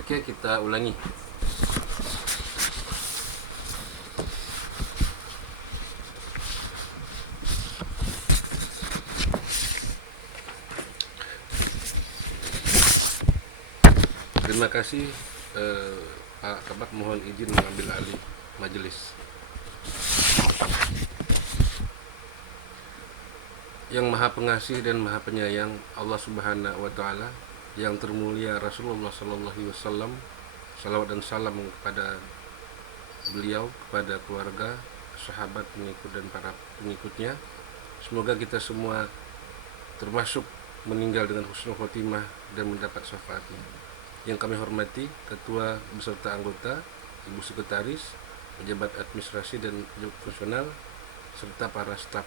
Oke, kita ulangi. Terima kasih Pak Kabak, mohon izin mengambil alih majelis. Yang Maha Pengasih dan Maha Penyayang Allah Subhanahu wa taala, yang termulia Rasulullah sallallahu alaihi wasallam, salawat dan salam kepada beliau, kepada keluarga, sahabat, pengikut dan para pengikutnya. Semoga kita semua termasuk meninggal dengan husnul khotimah dan mendapat syafaatnya. Yang kami hormati Ketua beserta anggota, Ibu Sekretaris, pejabat administrasi dan pejabat fungsional, serta para staf.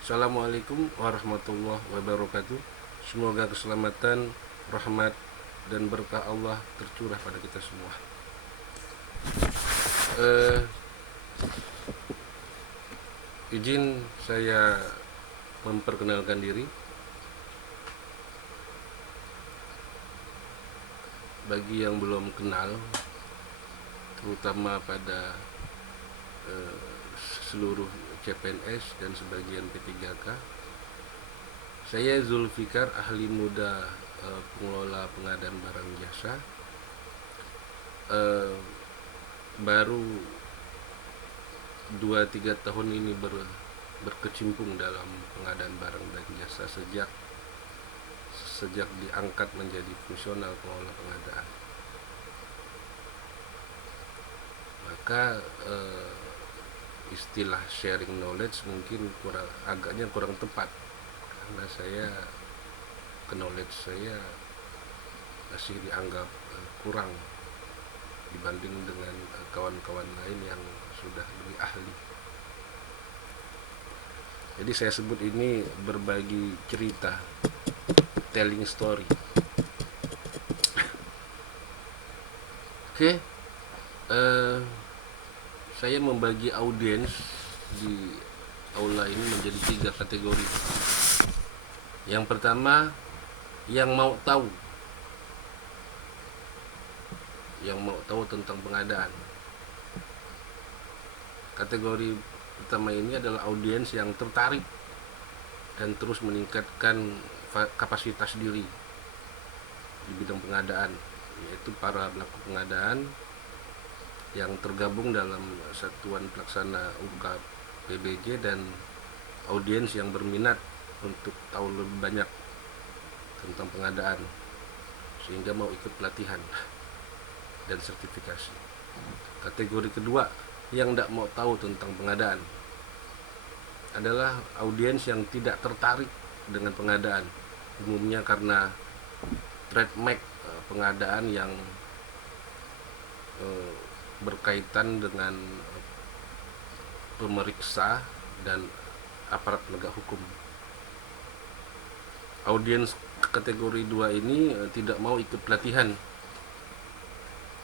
Assalamualaikum warahmatullahi wabarakatuh. Semoga keselamatan, rahmat, dan berkah Allah tercurah pada kita semua. Izin saya memperkenalkan diri. Bagi yang belum kenal, terutama pada seluruh CPNS dan sebagian P3K, saya Zulfikar, ahli muda pengelola pengadaan barang jasa. Baru 2-3 tahun ini berkecimpung dalam pengadaan barang dan jasa sejak diangkat menjadi fungsional pengelola pengadaan. Maka istilah sharing knowledge mungkin agaknya kurang tepat, karena knowledge saya masih dianggap kurang dibanding dengan kawan-kawan lain yang sudah lebih ahli. Jadi saya sebut ini berbagi cerita, telling story. Oke, saya membagi audiens di aula ini menjadi 3 kategori. Yang pertama, yang mau tahu tentang pengadaan. Kategori pertama ini adalah audiens yang tertarik dan terus meningkatkan kapasitas diri di bidang pengadaan, yaitu para pelaku pengadaan yang tergabung dalam satuan pelaksana UKAP PBJ, dan audiens yang berminat untuk tahu lebih banyak tentang pengadaan sehingga mau ikut pelatihan dan sertifikasi. Kategori kedua, yang tidak mau tahu tentang pengadaan, adalah audiens yang tidak tertarik dengan pengadaan, umumnya karena trademark pengadaan yang berkaitan dengan pemeriksa dan aparat penegak hukum. Audiens kategori 2 ini tidak mau ikut pelatihan,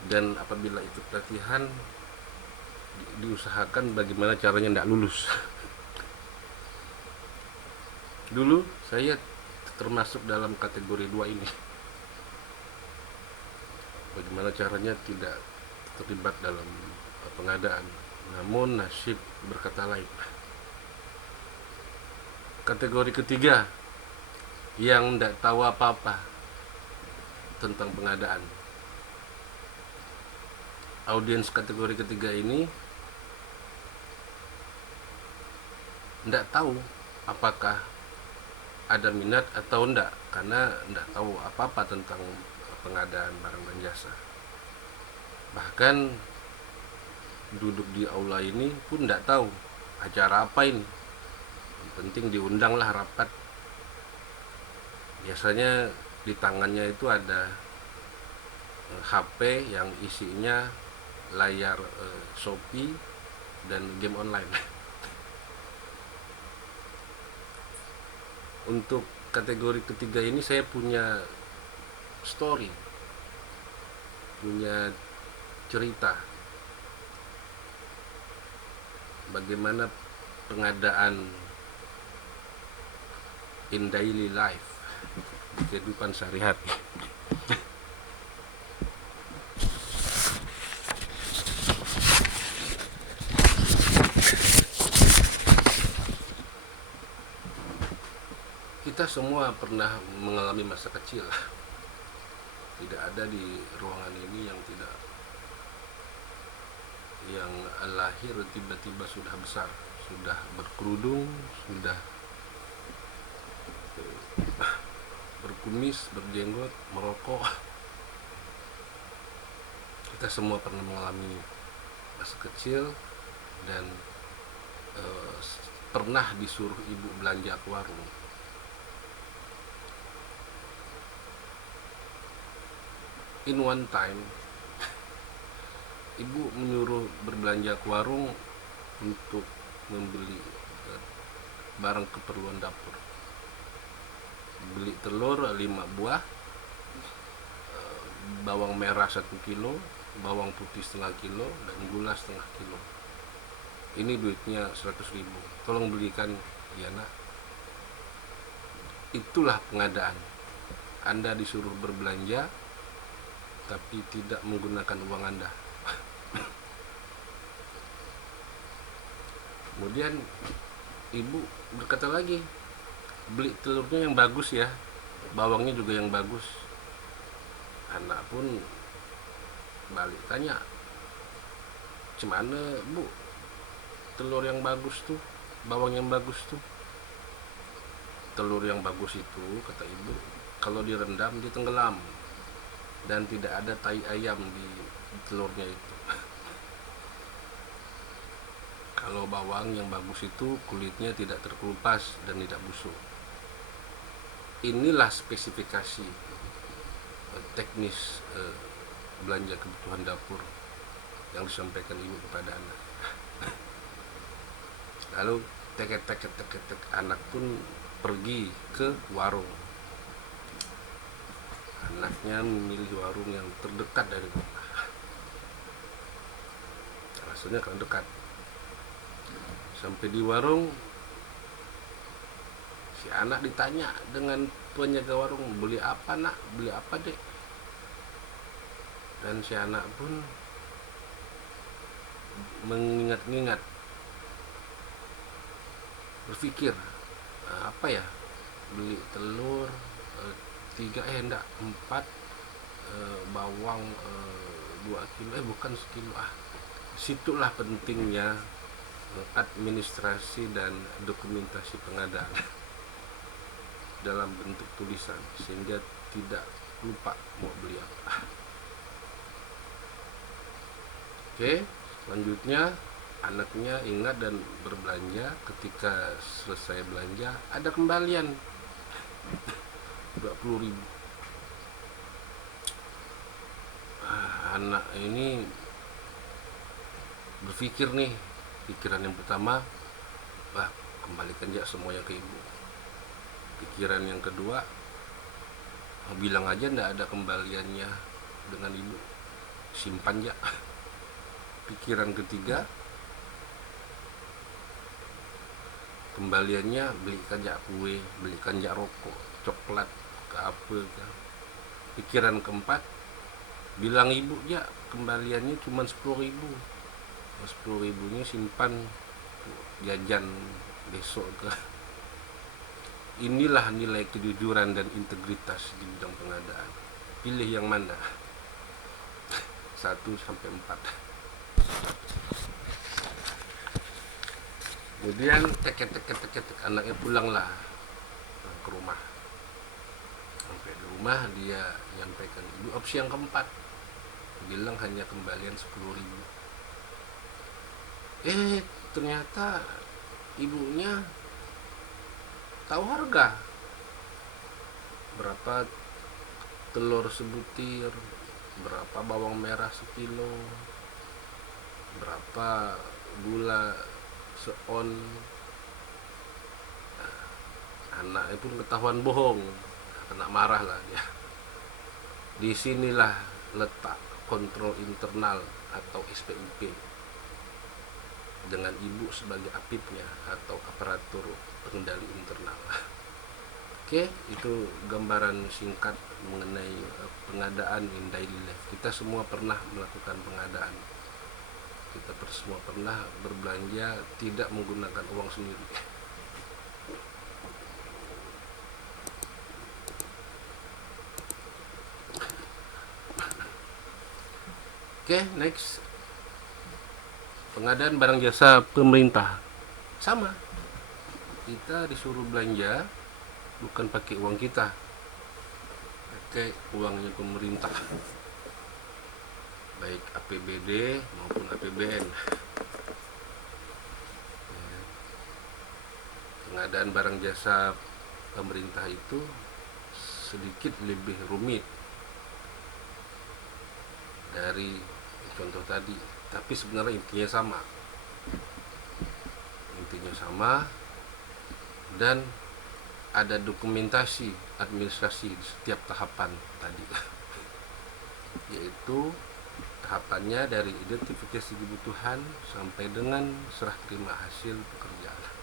dan apabila ikut pelatihan diusahakan bagaimana caranya tidak lulus. Dulu saya termasuk dalam kategori 2 ini. Bagaimana caranya tidak terlibat dalam pengadaan, namun nasib berkata lain. Kategori ketiga, yang tidak tahu apa-apa tentang pengadaan. Audiens kategori ketiga ini tidak tahu apakah ada minat atau tidak, karena tidak tahu apa-apa tentang pengadaan barang dan jasa. Bahkan duduk di aula ini pun tidak tahu acara apa ini. Yang penting diundanglah rapat. Biasanya di tangannya itu ada HP yang isinya layar Shopee dan game online. Untuk kategori ketiga ini saya punya story, punya cerita bagaimana pengadaan in daily life, di kehidupan sehari-hari. Kita semua pernah mengalami masa kecil. Tidak ada di ruangan ini yang lahir tiba-tiba sudah besar, sudah berkerudung, sudah berkumis, berjenggot, merokok. Kita semua pernah mengalami masa kecil dan pernah disuruh ibu belanja ke warung. In one time, ibu menyuruh berbelanja ke warung untuk membeli barang keperluan dapur. Beli telur 5 buah, bawang merah 1 kilo, bawang putih setengah kilo, dan gula setengah kilo. Ini duitnya 100.000. Tolong belikan, ya nak. Itulah pengadaan. Anda disuruh berbelanja tapi tidak menggunakan uang Anda. Kemudian ibu berkata lagi, beli telurnya yang bagus ya, bawangnya juga yang bagus. Anak pun balik tanya, "Cemana bu, telur yang bagus tuh, bawang yang bagus tuh?" Telur yang bagus itu, kata ibu, kalau direndam dia tenggelam dan tidak ada tai ayam di telurnya itu. Kalau bawang yang bagus itu kulitnya tidak terkelupas dan tidak busuk. Inilah spesifikasi teknis belanja kebutuhan dapur yang disampaikan ibu kepada anak. Lalu tek anak pun pergi ke warung. Anaknya memilih warung yang terdekat dari rumah. Alasannya karena dekat. Sampai di warung, si anak ditanya dengan penjaga warung, "Beli apa nak? Beli apa dek?" Dan si anak pun mengingat-ingat, berpikir, apa ya, beli telur 4, bawang 2 kilo, bukan sekilo. Situlah pentingnya administrasi dan dokumentasi pengadaan dalam bentuk tulisan, sehingga tidak lupa mau beli apa. Oke, selanjutnya anaknya ingat dan berbelanja. Ketika selesai belanja, ada kembalian 20.000. Anak ini berpikir nih, pikiran yang pertama, kembalikan aja semuanya ke ibu. Pikiran yang kedua, bilang aja ndak ada kembaliannya dengan ibu, simpan aja. Pikiran ketiga, kembaliannya belikan aja kue, belikan aja rokok, coklat, ke apa kan. Pikiran keempat, bilang ibu aja kembaliannya cuma 10.000. 10.000-nya simpan jajan besok ke. Inilah nilai kejujuran dan integritas di bidang pengadaan. Pilih yang mana? 1 sampai 4. Kemudian tek anaknya pulanglah ke rumah. Sampai di rumah dia menyampaikan ibu opsi yang keempat, bilang hanya kembalian 10.000. Ternyata ibunya tahu harga, berapa telur sebutir, berapa bawang merah 1 kilo, berapa gula seon. Anaknya pun ketahuan bohong, kena marah lah dia. Disinilah letak kontrol internal atau SPIP dengan ibu sebagai apipnya atau aparatur pengendali internal. Oke, itu gambaran singkat mengenai pengadaan in daily life. Kita semua pernah melakukan pengadaan. Kita semua pernah berbelanja tidak menggunakan uang sendiri. Oke, next. Pengadaan barang jasa pemerintah. Sama. Kita disuruh belanja bukan pakai uang kita, pakai uangnya pemerintah, baik APBD maupun APBN. Pengadaan barang jasa pemerintah itu sedikit lebih rumit dari contoh tadi, tapi sebenarnya intinya sama dan ada dokumentasi administrasi di setiap tahapan tadi yaitu tahapannya dari identifikasi kebutuhan sampai dengan serah terima hasil pekerjaan.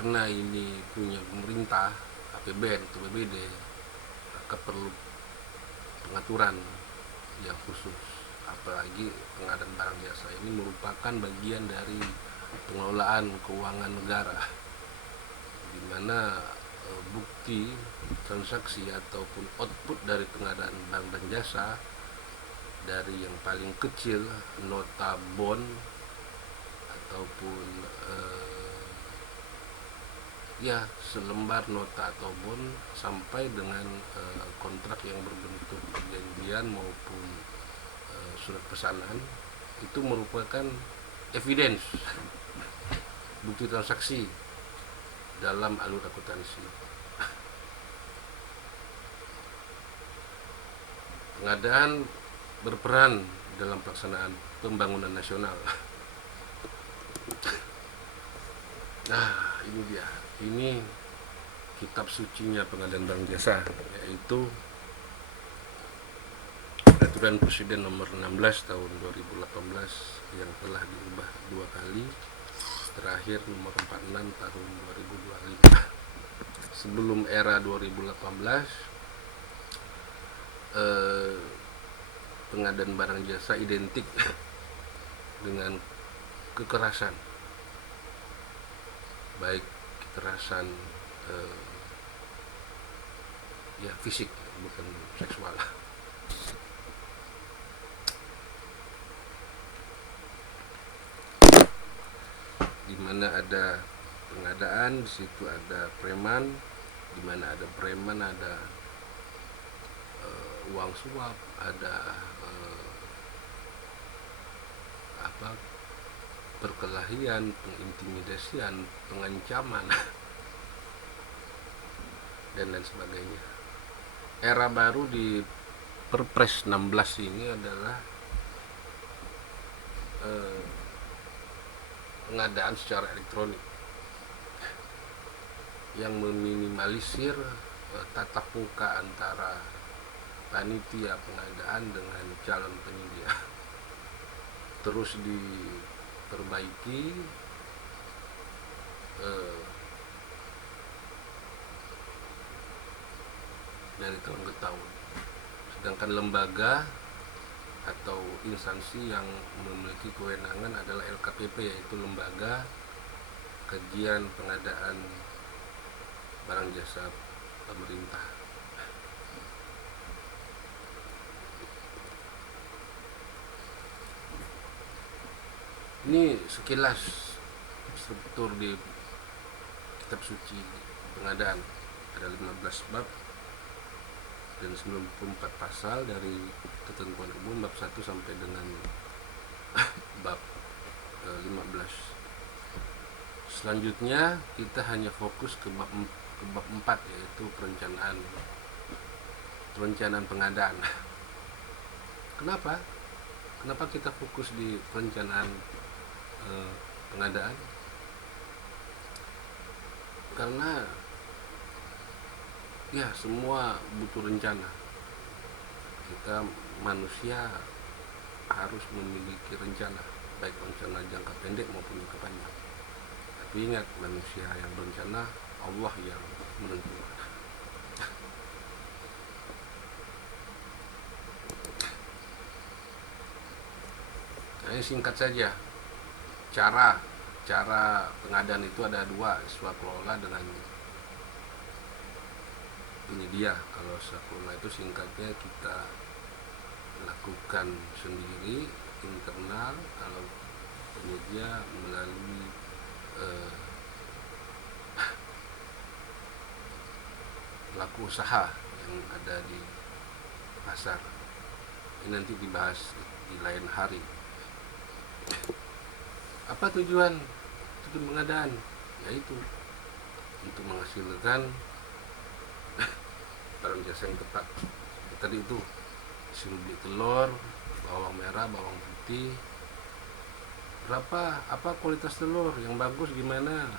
Karena ini punya pemerintah, APBN atau BPD, maka perlu pengaturan yang khusus. Apalagi pengadaan barang jasa ini merupakan bagian dari pengelolaan keuangan negara, di mana bukti transaksi ataupun output dari pengadaan barang dan jasa, dari yang paling kecil nota bond ataupun ya selembar nota atau bond sampai dengan kontrak yang berbentuk perjanjian maupun surat pesanan, itu merupakan evidence, bukti transaksi dalam alur akuntansi. Pengadaan berperan dalam pelaksanaan pembangunan nasional. Nah, ini dia. Ini kitab sucinya pengadaan barang jasa, yaitu Peraturan Presiden nomor 16 tahun 2018 yang telah diubah 2 kali, terakhir nomor 46 tahun 2025. Sebelum era 2018, pengadaan barang jasa identik dengan kekerasan, baik kekerasan ya fisik, bukan seksual. Di mana ada pengadaan, di situ ada preman, di mana ada preman ada uang suap, ada perkelahian, pengintimidasian, pengancaman dan lain sebagainya. Era baru di Perpres 16 ini adalah pengadaan secara elektronik yang meminimalisir tatap muka antara panitia pengadaan dengan calon penyedia. Terus diperbaiki dari tahun ke tahun. Sedangkan lembaga atau instansi yang memiliki kewenangan adalah LKPP, yaitu Lembaga Kajian Pengadaan Barang Jasa Pemerintah. Ini sekilas struktur di kitab suci pengadaan. Ada 15 bab dan 94 pasal dari ketentuan umum bab 1 sampai dengan bab 15. Selanjutnya kita hanya fokus ke bab 4, yaitu perencanaan pengadaan. Kenapa kita fokus di perencanaan pengadaan? Karena ya semua butuh rencana. Kita manusia harus memiliki rencana, baik rencana jangka pendek maupun jangka panjang. Tapi ingat, manusia yang berencana, Allah yang menentukan. Nah, ini singkat saja. Cara pengadaan itu ada dua, swakelola dengan penyedia. Kalau swakelola itu singkatnya kita lakukan sendiri internal, kalau penyedia melalui pelaku usaha yang ada di pasar. Ini nanti dibahas di lain hari. Apa tujuan pengadaan? Yaitu untuk menghasilkan barang jasa yang tepat. Tadi itu beli telur, bawang merah, bawang putih, berapa, apa kualitas telur yang bagus, gimana,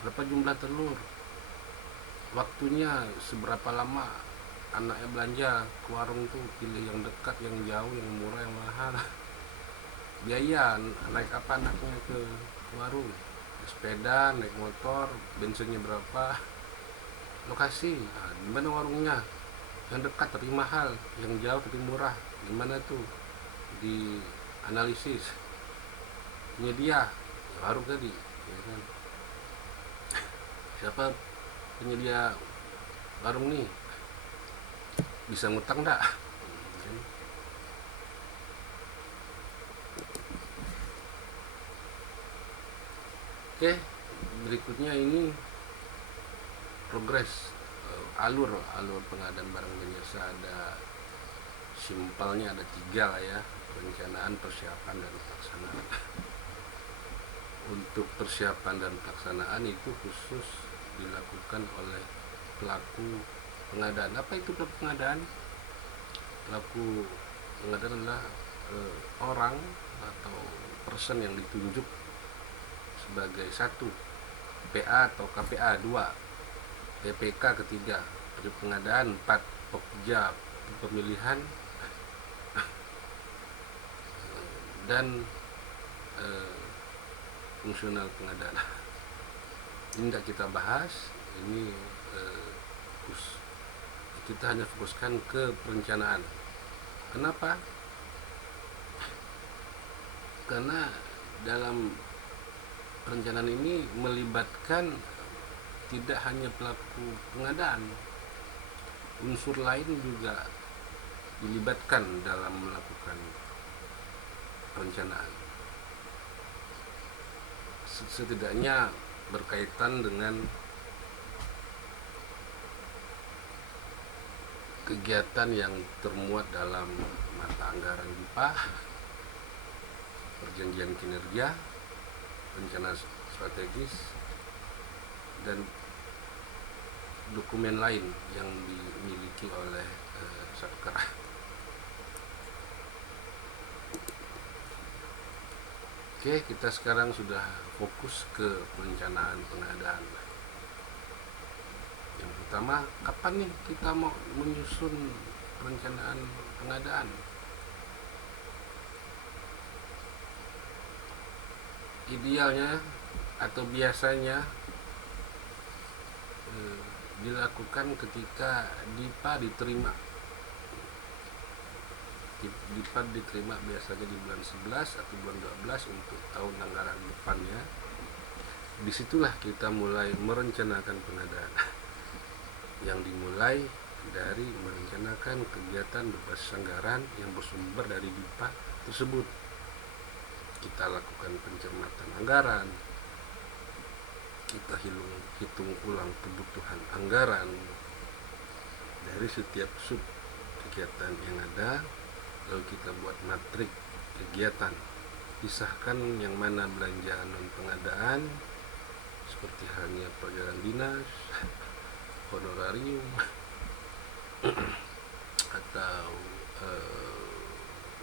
berapa jumlah telur, waktunya, seberapa lama anaknya belanja ke warung tuh, pilih yang dekat, yang jauh, yang murah, yang mahal, biaya, naik apa anaknya ke warung, sepeda, naik motor, bensinnya berapa, lokasi, nah, dimana warungnya, yang dekat tapi mahal, yang jauh tapi murah, gimana tuh, di analisis, penyedia warung tadi, ya kan? Siapa penyedia warung nih, bisa ngutang enggak? Oke, berikutnya ini progres, alur pengadaan barang dan jasa. Ada simpelnya, ada 3 lah ya: perencanaan, persiapan, dan pelaksanaan. Untuk persiapan dan pelaksanaan itu khusus dilakukan oleh pelaku pengadaan. Apa itu pelaku pengadaan? Pelaku pengadaan adalah orang atau person yang ditunjuk sebagai 1 PA atau KPA, 2 PPK, ketiga Pajak Pengadaan, 4 Pokja Pemilihan, dan fungsional pengadaan. Ini tidak kita bahas, ini kita hanya fokuskan ke perencanaan. Kenapa? Karena dalam perencanaan ini melibatkan tidak hanya pelaku pengadaan, unsur lain juga dilibatkan dalam melakukan perencanaan. Setidaknya berkaitan dengan kegiatan yang termuat dalam mata anggaran IPA, perjanjian kinerja, rencana strategis, dan dokumen lain yang dimiliki oleh Satker. Oke, kita sekarang sudah fokus ke perencanaan pengadaan. Yang pertama, kapan nih kita mau menyusun perencanaan pengadaan? Idealnya atau biasanya dilakukan ketika DIPA diterima. DIPA diterima biasanya di bulan 11 atau bulan 12 untuk tahun anggaran depannya. Disitulah kita mulai merencanakan pengadaan, yang dimulai dari merencanakan kegiatan berbasis anggaran yang bersumber dari DIPA tersebut. Kita lakukan pencermatan anggaran, kita hitung ulang kebutuhan anggaran dari setiap sub kegiatan yang ada, lalu kita buat matrik kegiatan, pisahkan yang mana belanja non pengadaan seperti halnya perjalanan dinas, honorarium, atau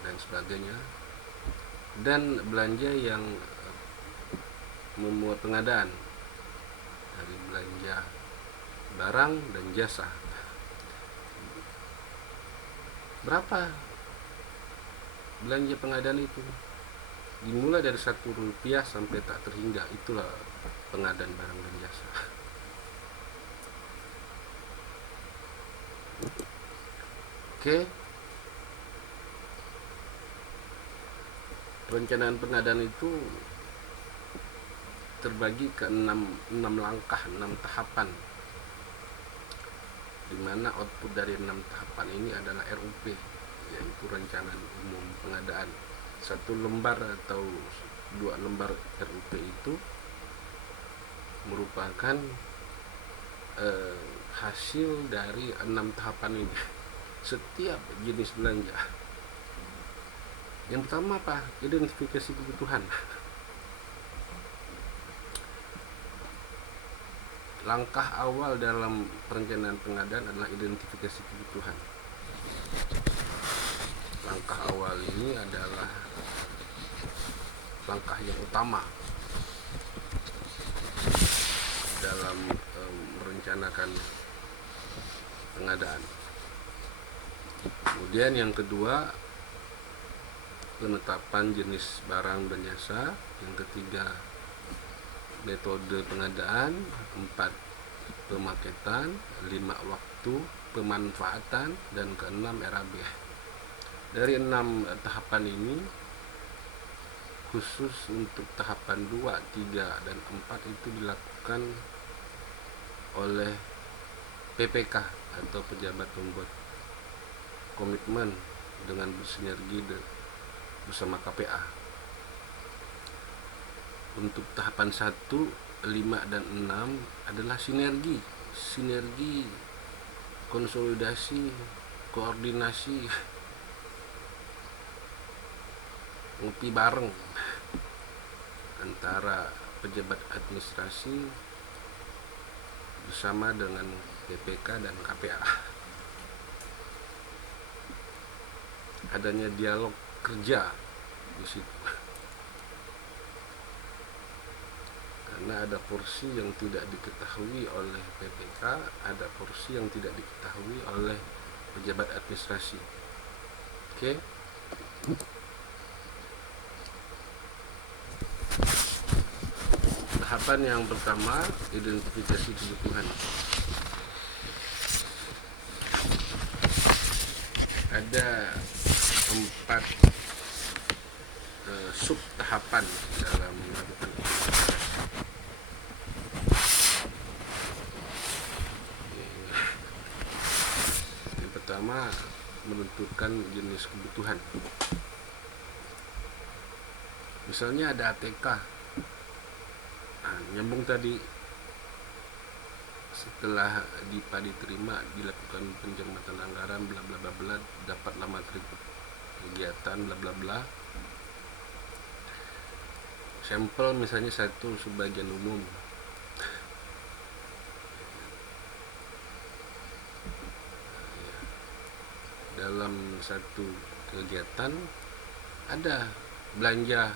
dan sebagainya, dan belanja yang memuat pengadaan dari belanja barang dan jasa. Berapa belanja pengadaan itu? dimulai dari Rp1 sampai tak terhingga. Itulah pengadaan barang dan jasa. Oke. Perencanaan pengadaan itu terbagi ke 6 langkah, 6 tahapan, di mana output dari 6 tahapan ini adalah RUP, yaitu rencana umum pengadaan. 1 lembar atau 2 lembar RUP itu merupakan hasil dari 6 tahapan ini. Setiap jenis belanja. Yang pertama apa? Identifikasi kebutuhan. Langkah awal dalam perencanaan pengadaan adalah identifikasi kebutuhan. Langkah awal ini adalah langkah yang utama dalam merencanakan pengadaan. Kemudian yang kedua, penetapan jenis barang dan jasa. Yang ketiga, metode pengadaan. 4, pemaketan. 5, waktu pemanfaatan. Dan ke-6, RAB. Dari 6 tahapan ini, khusus untuk tahapan 2, 3, dan 4 itu dilakukan oleh PPK atau pejabat pembuat komitmen dengan bersinergi bersama KPA. Untuk tahapan 1, 5, dan 6 adalah sinergi, konsolidasi, koordinasi, ngopi bareng antara pejabat administrasi bersama dengan PPK dan KPA. Adanya dialog kerja di situ. Karena ada porsi yang tidak diketahui oleh PPK, ada porsi yang tidak diketahui oleh pejabat administrasi. Oke. Tahapan yang pertama, identifikasi kebutuhan. Ada 4 sub tahapan dalam melakukan identifikasi. Yang pertama, menentukan jenis kebutuhan. Misalnya ada ATK. Nyambung tadi, setelah DIPA diterima, dilakukan pencermatan anggaran bla bla bla bla, dapatlah materi kegiatan bla bla bla. Sampel misalnya 1, sebagian umum. Dalam satu kegiatan ada belanja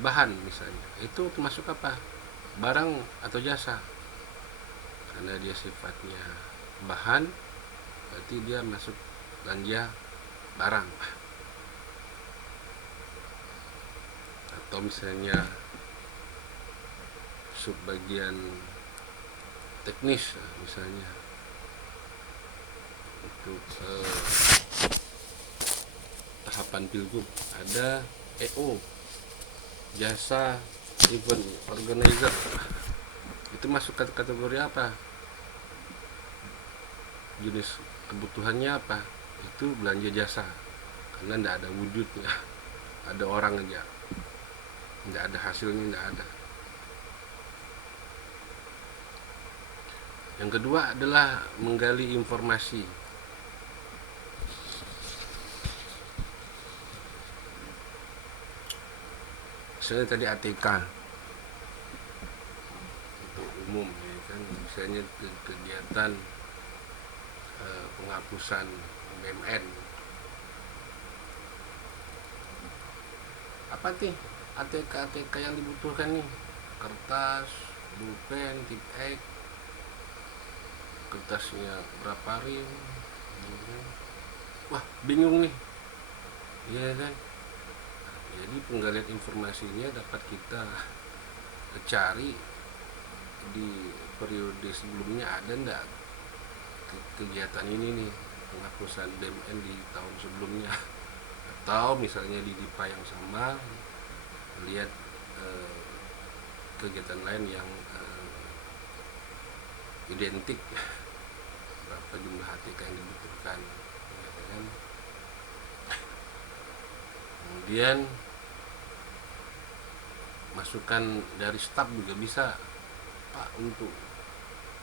bahan misalnya, itu termasuk apa? Barang atau jasa? Karena dia sifatnya bahan, berarti dia masuk belanja barang. Atau misalnya subbagian teknis misalnya, untuk tahapan pilgub ada EO, jasa event organizer. Itu masuk kategori apa? Jenis kebutuhannya apa? Itu belanja jasa, karena tidak ada wujudnya, ada orang aja, tidak ada hasilnya, tidak ada. Yang kedua adalah menggali informasi. Misalnya tadi ATK untuk umum, ya kan? Misalnya kegiatan penghapusan BMN. Apa nih ATK yang dibutuhkan nih? Kertas, pulpen, tip X, kertasnya berapa rim? Wah, bingung nih, iya kan? Jadi penggalian informasinya dapat kita cari di periode sebelumnya ada enggak kegiatan ini nih, penghapusan BMN di tahun sebelumnya, atau misalnya di DIPA yang sama lihat kegiatan lain yang identik, berapa jumlah HTK yang dibutuhkan, ya kan? Kemudian masukan dari staf juga bisa, Pak, untuk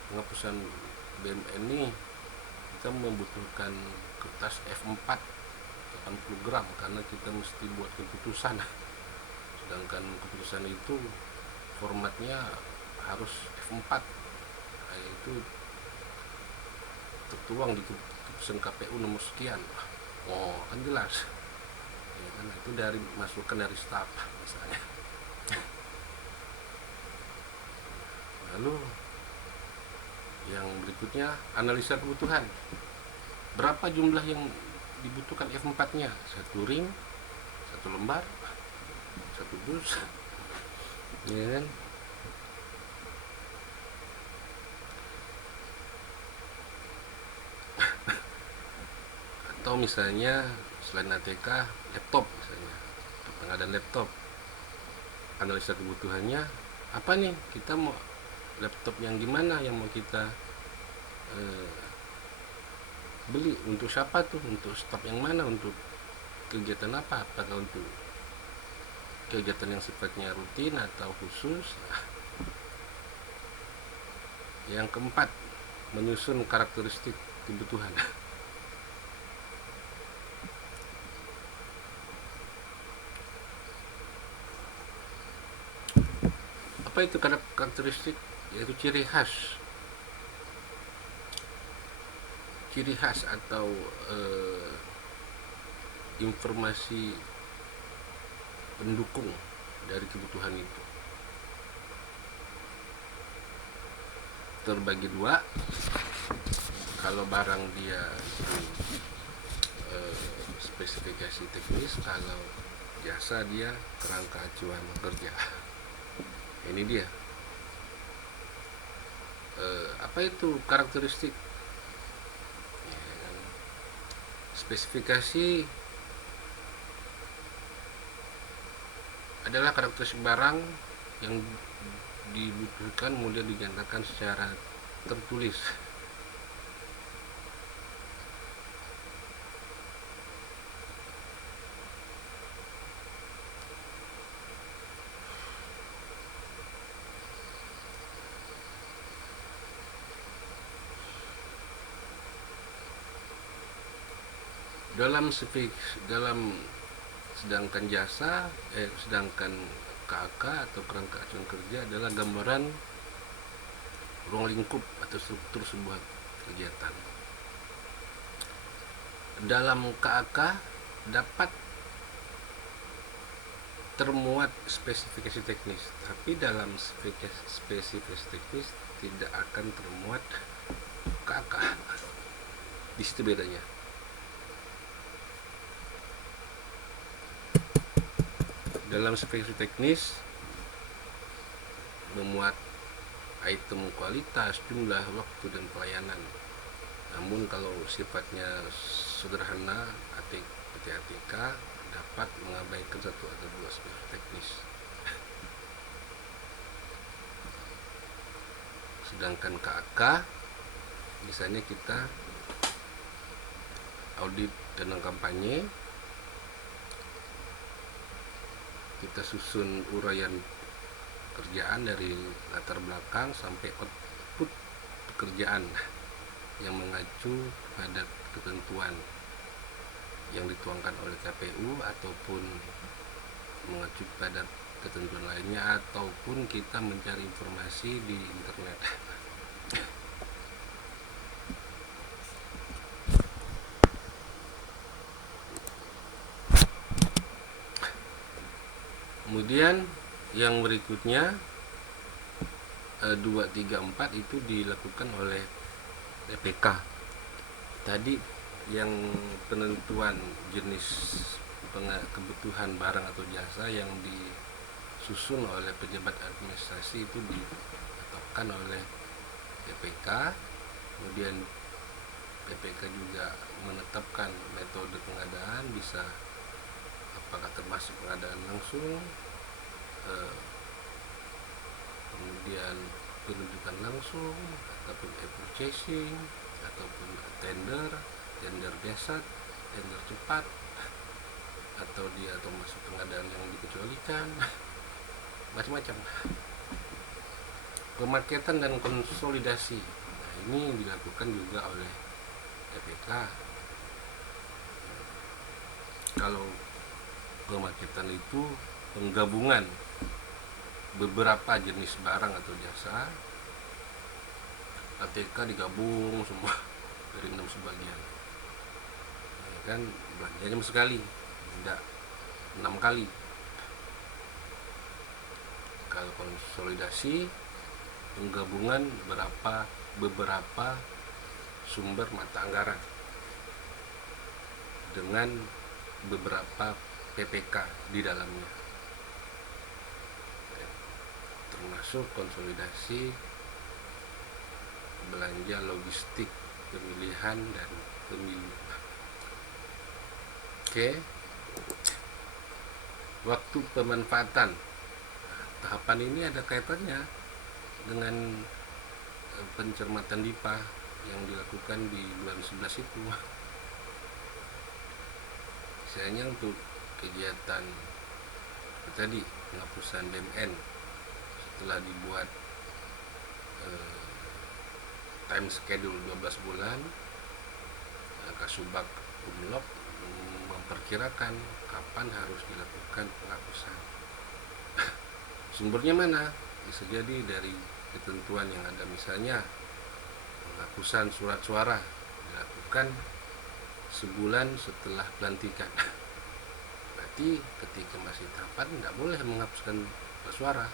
penghapusan BMN ini kita membutuhkan kertas F4 80 gram karena kita mesti buat keputusan, sedangkan keputusan itu formatnya harus F4, nah, itu tertuang di keputusan KPU nomor sekian. Oh, kan jelas ya kan, itu dari masukan dari staf misalnya. Lalu yang berikutnya, analisa kebutuhan. Berapa jumlah yang dibutuhkan F4 nya? Satu ring, satu lembar, satu dus, ya kan? Atau misalnya selain ATK, laptop misalnya, pengadaan laptop, analisa kebutuhannya apa nih, kita mau laptop yang gimana yang mau kita beli, untuk siapa tuh, untuk staf yang mana, untuk kegiatan apa, apakah untuk kegiatan yang sifatnya rutin atau khusus. Yang keempat, menyusun karakteristik kebutuhan. Apa itu karakteristik? Yaitu ciri khas atau informasi pendukung dari kebutuhan itu. Terbagi dua, kalau barang dia itu spesifikasi teknis, kalau jasa dia kerangka acuan kerja. Ini dia. Apa itu karakteristik? Spesifikasi adalah karakteristik barang yang dibutuhkan kemudian dinyatakan secara tertulis. Dalam sedangkan jasa, sedangkan KAK atau kerangka acuan kerja adalah gambaran ruang lingkup atau struktur sebuah kegiatan. Dalam KAK dapat termuat spesifikasi teknis, tapi dalam spesifikasi teknis tidak akan termuat KAK. Di situ bedanya. Dalam spesifikasi teknis memuat item kualitas, jumlah, waktu, dan pelayanan. Namun kalau sifatnya sederhana, ATK dapat mengabaikan satu atau dua spesifikasi teknis. Sedangkan KAK, misalnya kita audit dana kampanye, kita susun uraian pekerjaan dari latar belakang sampai output pekerjaan yang mengacu pada ketentuan yang dituangkan oleh KPU ataupun mengacu pada ketentuan lainnya, ataupun kita mencari informasi di internet. Kemudian yang berikutnya 2, 3, 4 itu dilakukan oleh PPK. Tadi yang penentuan jenis kebutuhan barang atau jasa yang disusun oleh pejabat administrasi itu ditetapkan oleh PPK. Kemudian PPK juga menetapkan metode pengadaan, bisa apakah termasuk pengadaan langsung, kemudian penunjukan langsung, ataupun e-purchasing, ataupun tender jasad, tender cepat, atau dia termasuk pengadaan yang dikecualikan, macam-macam. Pemaketan dan konsolidasi, nah ini dilakukan juga oleh PPK. Kalau pemaketan itu penggabungan beberapa jenis barang atau jasa, ATK digabung semua dari 6 sebagian, ya kan, belanjanya cuma sekali, tidak 6 kali. Kalau konsolidasi, penggabungan beberapa sumber mata anggaran dengan beberapa PPK di dalamnya, termasuk konsolidasi belanja logistik, pemilihan, dan pemilu. Oke. Waktu pemanfaatan, tahapan ini ada kaitannya dengan pencermatan DIPA yang dilakukan di bulan 11 itu. Misalnya untuk kegiatan tadi penghapusan BMN, setelah dibuat time schedule 12 bulan, Kasubag Umlok memperkirakan kapan harus dilakukan penghapusan. Sumbernya mana? Bisa jadi dari ketentuan yang ada, misalnya penghapusan surat suara dilakukan sebulan setelah pelantikan. Berarti ketika masih tahapan tidak boleh menghapuskan suara.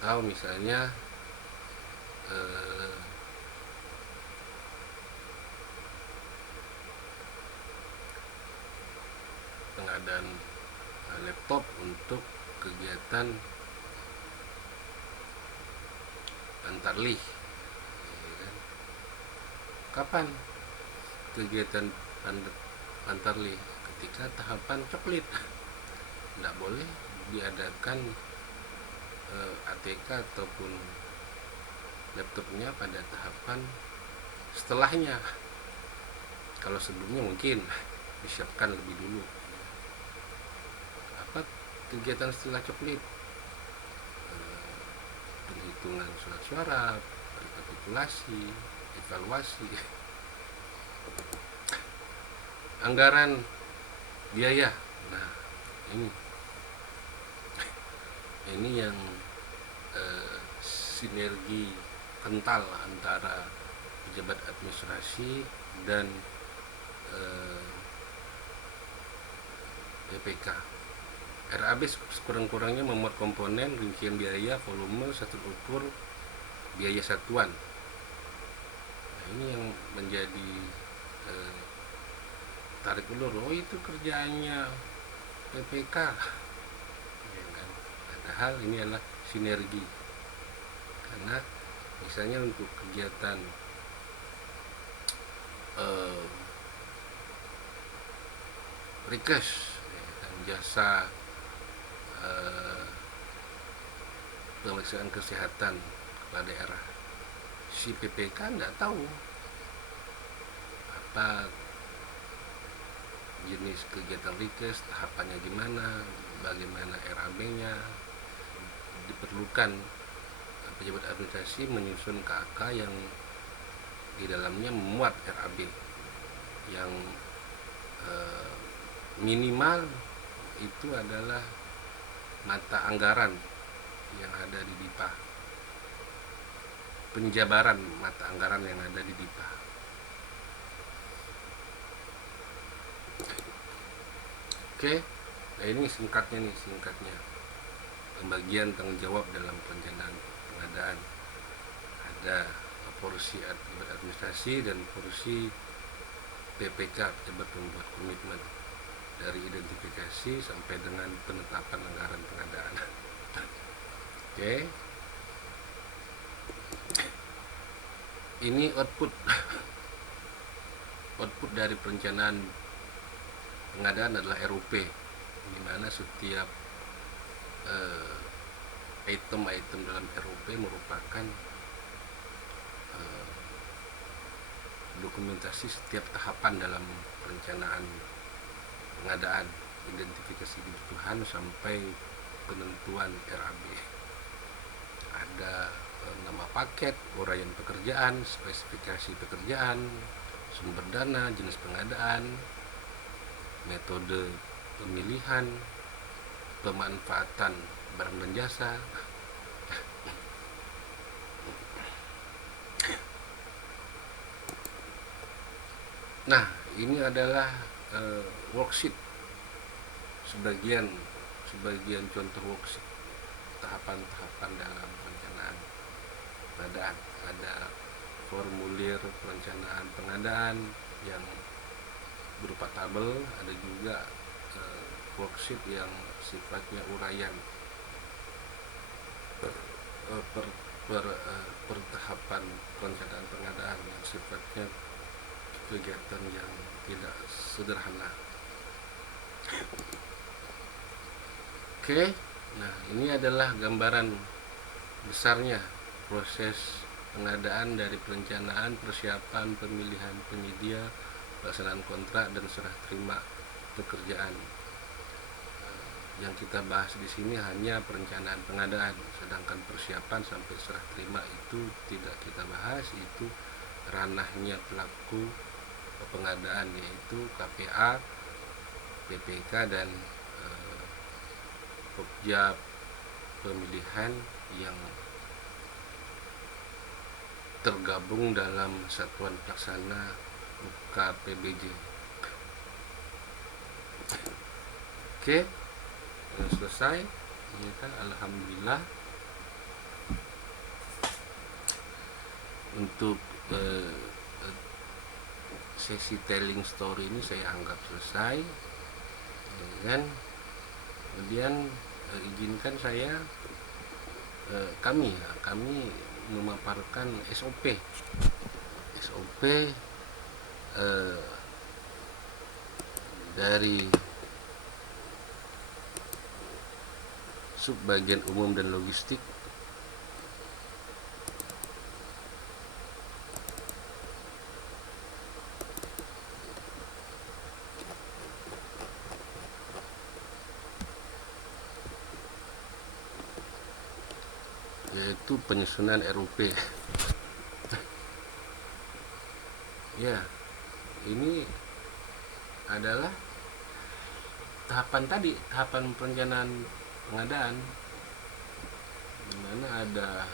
Atau misalnya pengadaan laptop untuk kegiatan Pantarlih, ya kan? Kapan kegiatan Pantarlih? Ketika tahapan coklit, tidak boleh diadakan ATK ataupun laptopnya pada tahapan setelahnya. Kalau sebelumnya mungkin disiapkan lebih dulu. Apa kegiatan setelah coklit? Penghitungan surat suara, rekapitulasi, evaluasi, anggaran biaya. Nah, ini yang sinergi kental antara pejabat administrasi dan PPK. RAB sekurang-kurangnya memuat komponen, rincian biaya, volume, satuan ukur, biaya satuan. Nah, ini yang menjadi tarik ulur. Oh, itu kerjaannya PPK, ya kan? Padahal ini adalah sinergi. Karena misalnya untuk kegiatan request, ya kan, jasa pemeriksaan kesehatan kepala daerah, si PPK tidak tahu apa jenis kegiatan request, tahapannya gimana, bagaimana RAB-nya. Diperlukan pejabat administrasi menyusun KK yang di dalamnya memuat RAB yang minimal itu adalah mata anggaran yang ada di DIPA, penjabaran mata anggaran yang ada di DIPA. Oke, nah ini singkatnya pembagian tanggung jawab dalam perencanaan pengadaan. Ada porsi administrasi dan porsi PPK, pejabat pembuat komitmen, dari identifikasi sampai dengan penetapan anggaran pengadaan. Oke. Ini output dari perencanaan pengadaan adalah RUP, di mana setiap item-item dalam RUP merupakan dokumentasi setiap tahapan dalam perencanaan pengadaan, identifikasi kebutuhan sampai penentuan RAB. Ada nama paket, uraian pekerjaan, spesifikasi pekerjaan, sumber dana, jenis pengadaan, metode pemilihan, pemanfaatan barang dan jasa, nah ini adalah worksheet, sebagian contoh worksheet tahapan-tahapan dalam perencanaan pengadaan. Ada formulir perencanaan pengadaan yang berupa tabel, ada juga worksheet yang sifatnya uraian per tahapan perencanaan pengadaan yang sifatnya kegiatan yang tidak sederhana. Oke, nah ini adalah gambaran besarnya proses pengadaan dari perencanaan, persiapan, pemilihan penyedia, pelaksanaan kontrak dan serah terima pekerjaan. Yang kita bahas di sini hanya perencanaan pengadaan, sedangkan persiapan sampai serah terima itu tidak kita bahas, itu ranahnya pelaku pengadaan, yaitu KPA, PPK dan Pokja pemilihan yang tergabung dalam satuan pelaksana UKPBJ. Oke, selesai ya kan, alhamdulillah. Untuk sesi telling story ini saya anggap selesai, dan kemudian izinkan saya kami memaparkan SOP dari subbagian umum dan logistik yaitu penyusunan RUP. Ya, ini adalah tahapan perencanaan pengadaan, di mana ada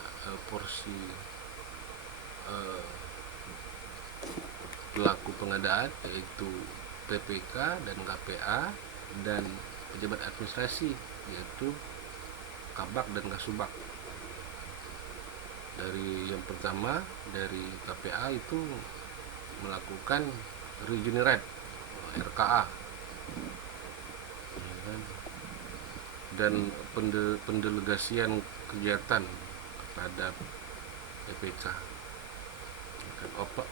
porsi pelaku pengadaan yaitu PPK dan KPA, dan pejabat administrasi yaitu Kabak dan Kasubag. Dari yang pertama, dari KPA itu melakukan regenerate RKA dan pendelegasian kegiatan kepada PPK.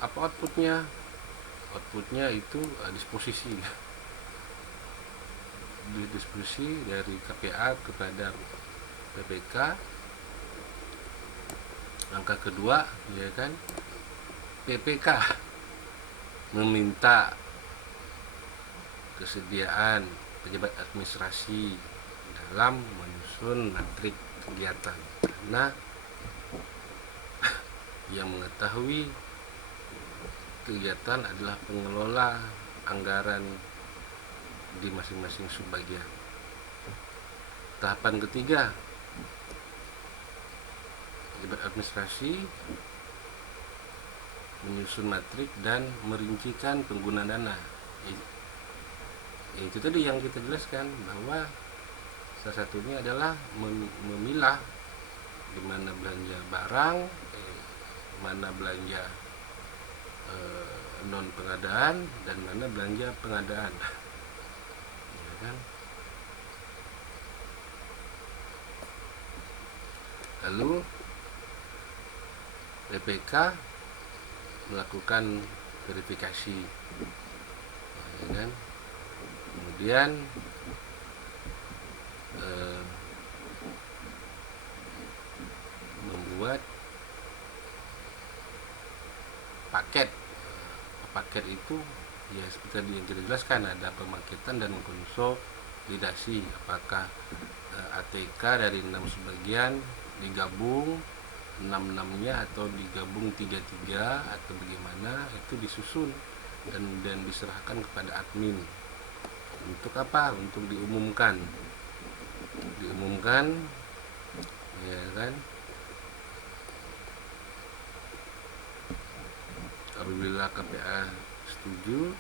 Apa outputnya? Outputnya itu disposisi dari KPA kepada PPK. Langkah kedua, ya kan, PPK meminta kesediaan pejabat administrasi dalam menyusun matrik kegiatan, karena yang mengetahui kegiatan adalah pengelola anggaran di masing-masing subbagian. Tahapan ketiga, pejabat administrasi menyusun matrik dan merincikan penggunaan dana. Itu tadi yang kita jelaskan, bahwa salah satunya adalah memilah di mana belanja barang, mana belanja non pengadaan dan mana belanja pengadaan, ya kan? Lalu PPK melakukan verifikasi, ya kan? Kemudian membuat paket. Paket itu ya seperti yang kita jelaskan, ada pemaketan dan konsolidasi, apakah ATK dari 6 sebagian digabung 6-6-nya atau digabung 3-3 atau bagaimana, itu disusun dan diserahkan kepada admin. Untuk apa? Untuk diumumkan, ya kan? Apabila KPA setuju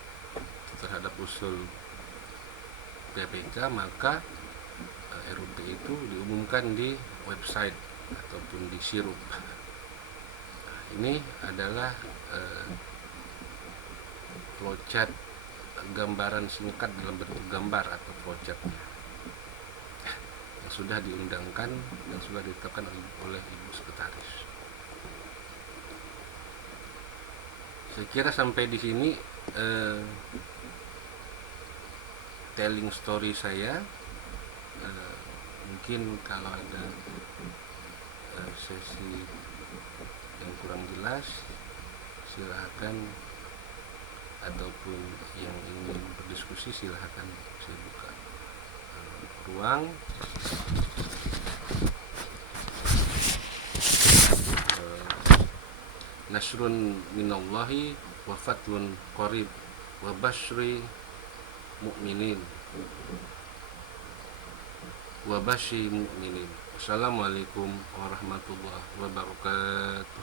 terhadap usul PPK, maka RUP itu diumumkan di website ataupun di sirup. Ini adalah flowchart, gambaran singkat dalam bentuk gambar atau flowchartnya yang sudah diundangkan dan sudah ditetapkan oleh Ibu Sekretaris. Saya kira sampai di sini telling story saya. Mungkin kalau ada sesi yang kurang jelas, silahkan, ataupun yang ingin berdiskusi silahkan, saya buka ruang. Nasrun minallahi wa fathun qarib wa basyri mu'minin wa basyri mu'minin. Wassalamualaikum warahmatullahi wabarakatuh.